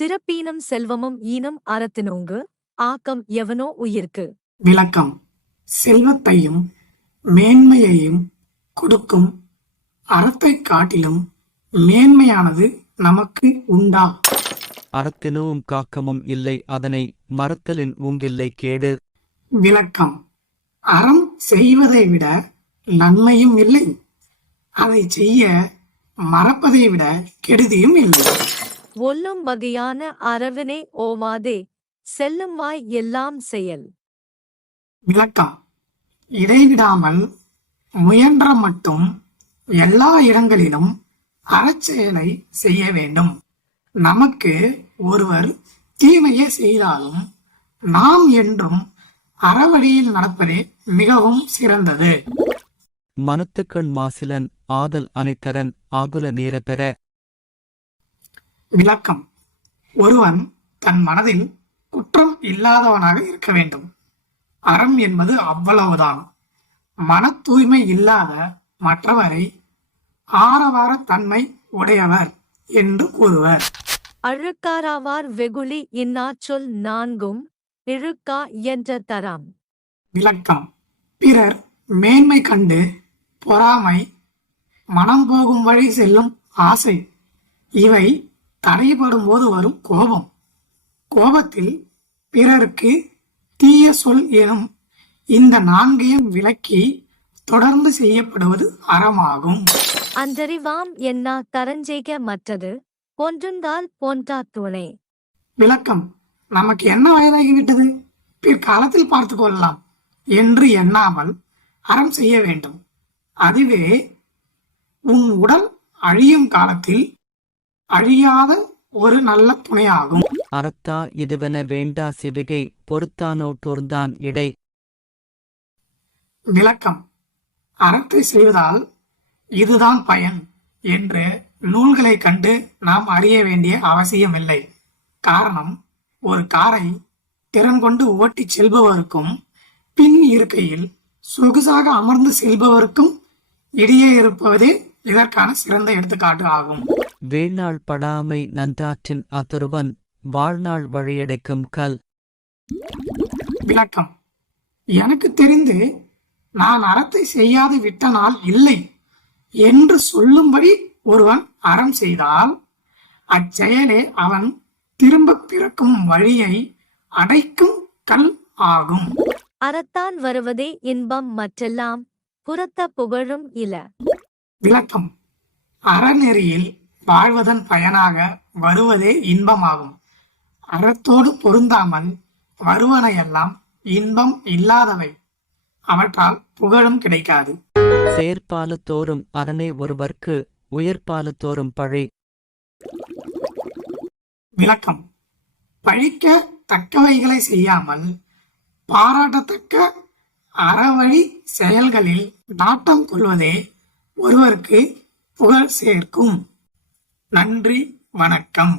சிறப்பீனம் செல்வமும் ஈனம் அறத்தினோங்கு ஆக்கம் எவனோ உயிர்க்கு. விளக்கம்: செல்வத்தையும் மேன்மையையும் கொடுக்கும் அறத்தைக் காட்டிலும் மேன்மையானது நமக்கு உண்டா? அறத்தினும் காக்கமும் இல்லை, அதனை மறத்தலின் உங்கில்லை கேடு. விளக்கம்: அறம் செய்வதை விட நன்மையும் இல்லை, அதை செய்ய மறப்பதை விட கெடுதியும் இல்லை. ஒல்லும் வகையான அறவினை ஓவாதே, செல்லும் வாய் எல்லாம் செயல். விளக்கம்: இடைவிடாமல் முயன்ற மட்டும் எல்லா இடங்களிலும் அறச்செயலை செய்ய வேண்டும். நமக்கு ஒருவர் தீமையை செய்தாலும் நாம் என்றும் அறவழியில் நடப்பதே மிகவும் சிறந்தது. மனத்துக்கண் மாசிலன் ஆதல் அனைத்தரன் ஆகுல நீர பெற. விளக்கம்: ஒருவன் தன் மனதில் குற்றம் இல்லாதவனாக இருக்க வேண்டும். அறம் என்பது அவ்வளவுதான். மன தூய்மை இல்லாத மற்றவரை ஆரவார தன்மை உடையவர் என்று கூறுவர். அழுக்காராவார் வெகுளி இன்னாச்சொல் நான்கும் இழுக்கா என்ற தரம். விளக்கம்: பிறர் மேன்மை கண்டு பொறாமை, மனம் போகும் வழி செல்லும் ஆசை, இவை தடைபடும் போது வரும் கோபம். கோபத்தில் பிறருக்கு தீய சொல் எனும் இந்த நான்கையும் விலக்கி தொடர்ந்து செய்யப்படுவது அறமாகும். அந்தறிவாம் என்னா தரஞ்செய்க மற்றது பொன்றுந்தால் போன்றா துணை. விளக்கம்: நமக்கு என்ன வயதாகிவிட்டது, பிற்காலத்தில் பார்த்து கொள்ளலாம் என்று எண்ணாமல் அறம் செய்ய வேண்டும். அதுவே உன் உடல் அழியும் காலத்தில் அழியாத ஒரு நல்ல துணையாகும். அறத்தா இதுவென வேண்டா சிவிகை பொறுத்தானோட்டோர்தான் இடை. விளக்கம்: அறத்தை செய்வதால் இதுதான் பயன் என்று நூல்களை கண்டு நாம் அறிய வேண்டிய அவசியமில்லை. காரணம், ஒரு காரை திறன் கொண்டு ஓட்டிச் செல்பவருக்கும் பின் இருக்கையில் சொகுசாக அமர்ந்து செல்பவருக்கும் இடையே இருப்பதே இதற்கான சிறந்த எடுத்துக்காட்டு ஆகும். வேள்நாள் படாமை நன்றாற்றின் அத்தருவன் வாழ்நாள் வழியடைக்கும் கல். விளக்கம்: எனக்கு தெரிந்து நான் அறத்தை செய்யாது விட்ட நாள் இல்லை என்று சொல்லும்படி ஒருவன் அறம் செய்தால் அச்செயலே அவன் திரும்ப பிறக்கும் வழியை அடைக்கும் கல் ஆகும். அறத்தான் வருவதே இன்பம், மற்றெல்லாம் புறத்த புகழும் இல. விளக்கம்: அறநெறியில் வாழ்வதன் பயனாக வருவதே இன்பமாகும். அறத்தோடு பொருந்தாமல் வருவனையெல்லாம் இன்பம் இல்லாதவை, அவற்றால் புகழும் கிடைக்காது. சேர்பாலத்தோறும் அரணே ஒருவர்க்கு உயர்பாலத்தோறும் பழி. விளக்கம்: பழிக்க தக்கவைகளை செய்யாமல் பாராட்டத்தக்க அறவழி செயல்களில் நாட்டம் கொள்வதே ஒருவருக்கு புகழ் சேர்க்கும். நன்றி, வணக்கம்.